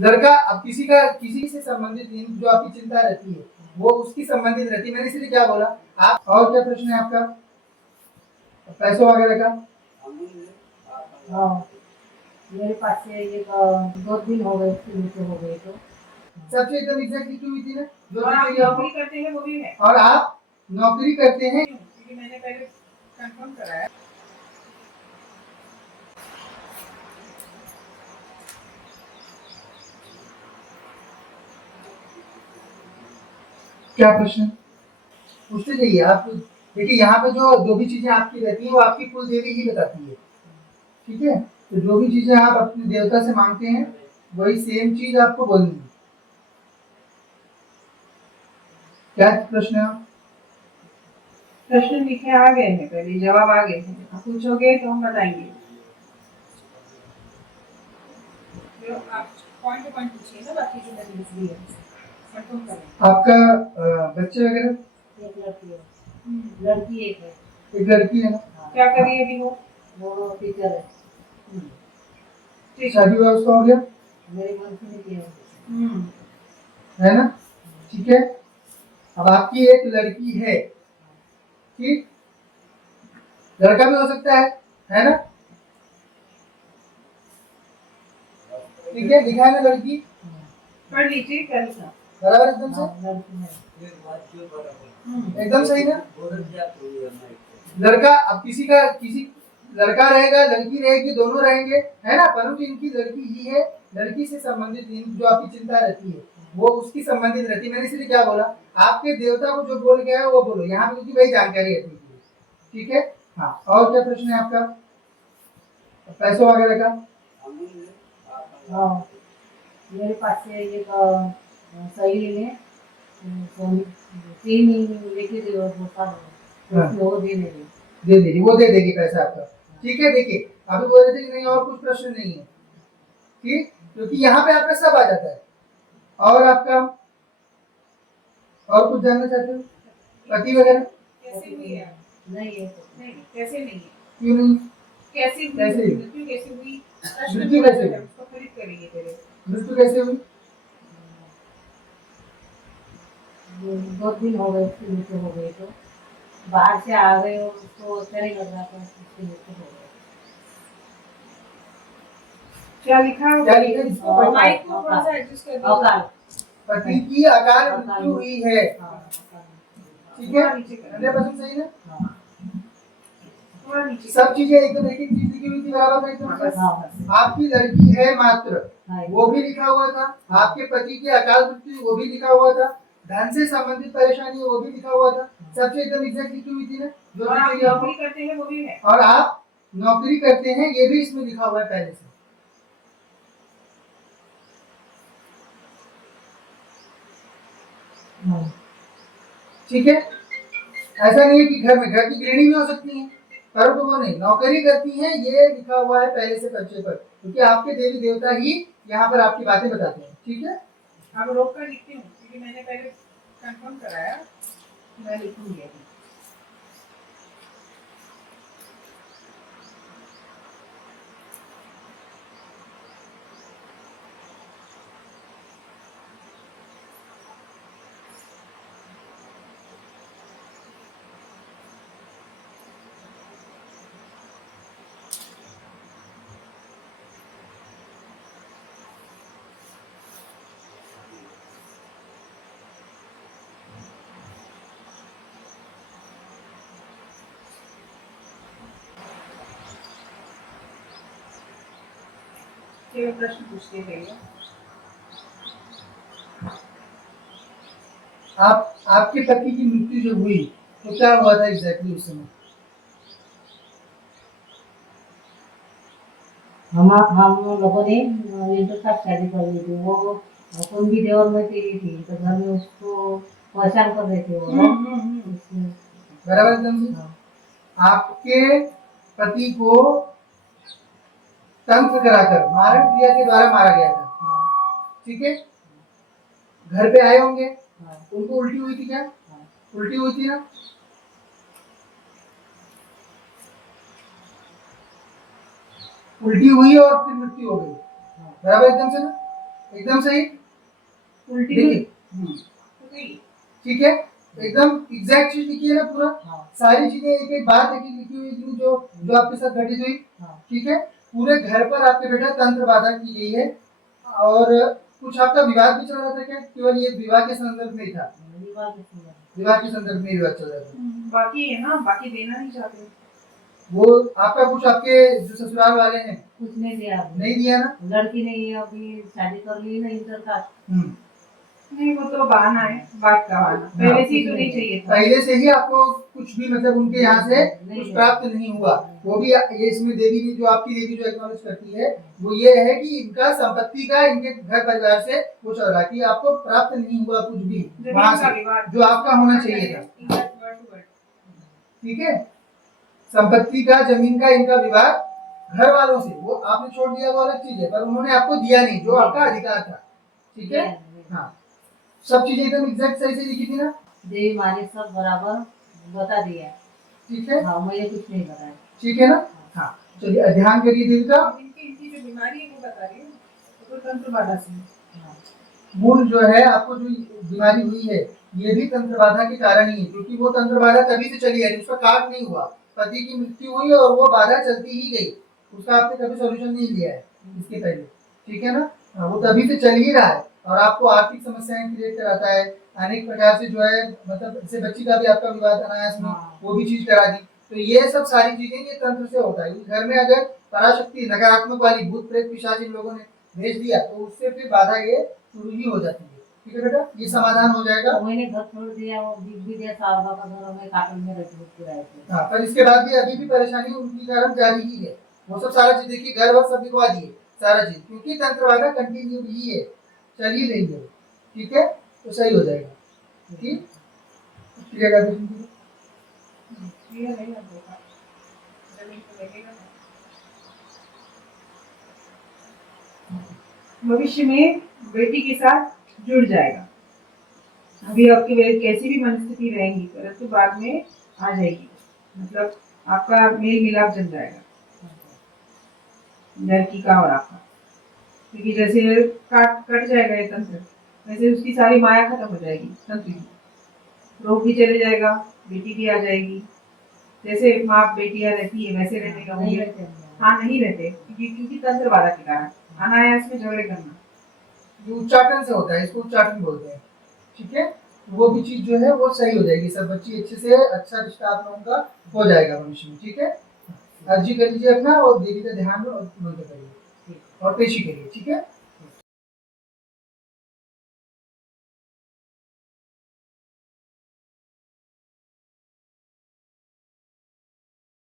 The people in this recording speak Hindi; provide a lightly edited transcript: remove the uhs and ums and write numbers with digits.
लड़का अब किसी से संबंधित जो आपकी चिंता रहती है वो उसकी संबंधित रहती है। मैंने इसलिए क्या बोला आप। और क्या प्रश्न है आपका पैसों वगैरह का? हाँ, मेरे पास से ये 2 दिन हो गए शुरू हो गए तो सबसे एकदम एग्जैक्टली क्यों हुई थी ना जो और आप चाहिए आपको। नौकरी करते हैं वो भी है और आप नौकरी करते हैं क्योंकि मैंने पहले कंफर्म कराया। क्या प्रश्न पूछते जाइए आप। देखिए यहाँ पे जो भी चीजें आपकी रहती है वो आपकी कुल देवी ही बताती है। ठीक है, तो जो भी चीजें आप अपने देवता से मांगते हैं वही सेम चीज आपको बोलनी है। क्या प्रश्न है? प्रश्न लिखे आ गए हैं, पहले जवाब आ गए हैं, आप पूछोगे तो हम बताएंगे। तो आप पॉइंट टू पॉइंट पूछिए ना, बाकी जो मैंने लिख दिया कंफर्म करें। आपका बच्चे वगैरह? एक लड़की है, लड़की एक है। एक लड़की है ना? क्या कर रही है अभी वो टीचर है। ठीक शादी हुआ उसका हो गया मेरे मन से नहीं किया। है ना? ठीक है, अब आपकी एक लड़की है, ठीक, लड़का भी हो सकता है ना? ठीक है, लिखा है ना लड़की, पढ़ लीजिए क्या लिखा। बराबर एकदम से, एकदम सही ना? लड़का अब किसी लड़का रहेगा लड़की रहेगी दोनों रहेंगे है ना, परंतु इनकी लड़की ही है। लड़की से संबंधित जो आपकी चिंता रहती है वो उसकी संबंधित रहती है। मैंने इसलिए क्या बोला आपके देवता को जो बोल गया है वो बोलो यहाँ पे, क्योंकि वही जानकारी है। ठीक है, हाँ। और क्या प्रश्न है आपका पैसों वगैरह का? हाँ, मेरे पास से ये सही ने 3 लेके वो दे देगी, वो दे देगी पैसा आपका। ठीक है, देखिए अभी बोल रहे थे कि नहीं और कुछ प्रश्न नहीं है, ठीक, क्योंकि यहाँ पे आपका सब आ जाता है। और आपका और कुछ जानना चाहते हो पति वगैरह? कैसे हुई है? नहीं है, नहीं कैसे नहीं है, क्यों नहीं? कैसे हुई, मृत्यु कैसे हुई, मृत्यु कैसे हुई? उसको खरीद करेंगे पहले। मृत्यु कैसे हुई? 2 दिन हो गए शुरू हो गए तो बाहर से आ गए और उसको अच्छा नहीं लग रहा था, उसकी मृत्यु हो गई। क्या लिखा है? क्या लिखा है इसको? माइक को थोड़ा सा एडजस्ट कर दीजिए। अकाल, पति की अकाल मृत्यु हुई है। ठीक है, 100% सही ना? थोड़ा नीचे सब चीजें एकदम एक एक चीज लिखी हुई थी बराबर में एकदम। आपकी लड़की है मात्र, वो भी लिखा हुआ था। आपके पति की अकाल मृत्यु वो भी लिखा हुआ था। धन से संबंधित परेशानी है वो भी लिखा हुआ था। सबसे एकदम एग्जैक्ट लिखी हुई थी ना जो और आप चाहिए आपको। नौकरी करते हैं वो भी है। और आप नौकरी करते हैं ये भी इसमें लिखा हुआ है पहले से। ठीक है, ऐसा नहीं है कि घर की गृहिणी भी हो सकती है, परंतु वो नहीं, नौकरी करती हैं ये लिखा हुआ है पहले से पर्चे पर, क्योंकि आपके देवी देवता ही यहाँ पर आपकी बातें बताते हैं। ठीक है, अब रोक कर लिखती हूँ क्योंकि मैंने पहले कंफर्म कराया, मैं लिखूंगी अभी। केवल प्रश्न पूछते रहिए। आपके पति की मृत्यु जब हुई तो क्या हुआ था एग्जैक्टली उस समय? हम लोगों ने इंटर साथ शादी कर ली थी। वो कुंभी देवर में तेरी थी तो घर में उसको परेशान कर रहे थे वो लोग। बराबर एकदम से। आपके पति को तंत्र कराकर मारण क्रिया के द्वारा मारा गया था। ठीक है, घर पे आए होंगे, उनको उल्टी हुई थी क्या? उल्टी हुई थी ना? उल्टी हुई और फिर मृत्यु हो गई, बराबर एकदम से ना? एकदम सही। उल्टी देखिए तो गई। ठीक है, एकदम एग्जैक्ट चीज लिखी है ना पूरा, हाँ सारी चीजें एक एक बात एक एक लिखी हुई थी जो जो आपके साथ घटित हुई। हाँ ठीक है, पूरे घर पर आपके बेटा तंत्र बाधा की गई है। और कुछ आपका विवाद भी चल रहा था क्या? केवल ये विवाह के संदर्भ में ही था? विवाह के संदर्भ विवाह के संदर्भ में ही विवाद चल रहा था। बाकी है ना, बाकी देना नहीं चाहते। वो आपका कुछ आपके जो ससुराल वाले हैं कुछ नहीं दिया अभी। नहीं दिया ना? लड़की नहीं है, अभी शादी कर ली ना इंटर का। हम्म। नहीं, वो तो बहाना है, बात का बहाना, पहले से ही तो नहीं चाहिए था। पहले से ही आपको कुछ भी मतलब उनके यहाँ से नहीं, कुछ प्राप्त नहीं हुआ। वो भी ये इसमें देवी ने जो आपकी देवी जो एक्नॉलेज करती है वो ये है कि इनका संपत्ति का इनके घर परिवार से वो चल रहा है कि आपको प्राप्त नहीं हुआ कुछ भी वहां जमीन का से विवाद जो आपका होना चाहिए था। ठीक है, संपत्ति का जमीन का इनका विवाद घर वालों से, वो आपने छोड़ दिया वो अलग चीज है, पर उन्होंने आपको दिया नहीं जो आपका अधिकार था। ठीक है, हाँ सब चीजें एकदम एग्जैक्ट सही से लिखी थी ना? देवी मालिक सब बराबर बता दिया। ठीक है, हाँ मुझे कुछ नहीं बताया। ठीक है ना? हाँ चलिए ध्यान करिए देवी का। इनकी जो बीमारी है वो बता रही हूँ, तो तंत्र बाधा से। हाँ, मूल जो है आपको जो बीमारी हुई है ये भी तंत्र बाधा के कारण ही है, क्योंकि वो तंत्र बाधा तभी से चली आई, उसका काट नहीं हुआ, पति की मृत्यु हुई और वो बाधा चलती ही गई, उसका आपने कभी सॉल्यूशन नहीं लिया है इसके पहले। ठीक है ना? हाँ, वो तभी से चल ही रहा है और आपको आर्थिक समस्याएं क्रिएट कराता है अनेक प्रकार से जो है, मतलब जैसे बच्ची का भी आपका विवाद अनायास में वो भी चीज करा दी। तो ये सब सारी चीजें ये तंत्र से होता है। घर में अगर पराशक्ति नकारात्मक वाली भूत प्रेत पिशाच इन लोगों ने भेज दिया तो उससे फिर बाधा ये शुरू ही हो जाती है। ठीक है बेटा, ये समाधान हो जाएगा। तो मैंने घर छोड़ दिया, वो भी दिया सारदा का घर में काटल में रहे थे। हाँ, पर इसके बाद भी अभी भी परेशानी उनकी कारण जारी ही है। वो सब सारा चीज देखिए, घर वर सब दिखवा दिए सारा चीज, क्योंकि तंत्रवादा कंटिन्यू ही है, चल ही रही है। ठीक है, तो सही हो जाएगा। ठीक, क्लियर कर दीजिए। क्लियर नहीं होगा, जमीन तो लगेगा ना। भविष्य में बेटी के साथ जुड़ जाएगा। अभी आपकी कैसी भी मनस्थिति रहेगी, परंतु बाद में आ जाएगी, मतलब आपका मेल मिलाप जम जाएगा लड़की का और आपका, क्योंकि जैसे कट जाएगा ये तंत्र, वैसे उसकी सारी माया खत्म हो जाएगी तंत्र की, रोग भी चले जाएगा, बेटी भी आ जाएगी। जैसे माँ बेटियां रहती है वैसे रहने का नहीं मुझे रहते हैं। हाँ नहीं रहते, क्योंकि तंत्र बाधा के कारण अनायास में झगड़े करना। ये उच्चाटन से होता है, इसको उच्चाटन बोलते हैं। ठीक है, वो भी चीज जो है वो सही हो जाएगी, सब बच्ची अच्छे से अच्छा रिश्ता आप लोगों का हो जाएगा भविष्य में। ठीक है, अर्जी कर लीजिए अपना और देवी का ध्यान और मंत्र करिए और पेशी करिए। ठीक है।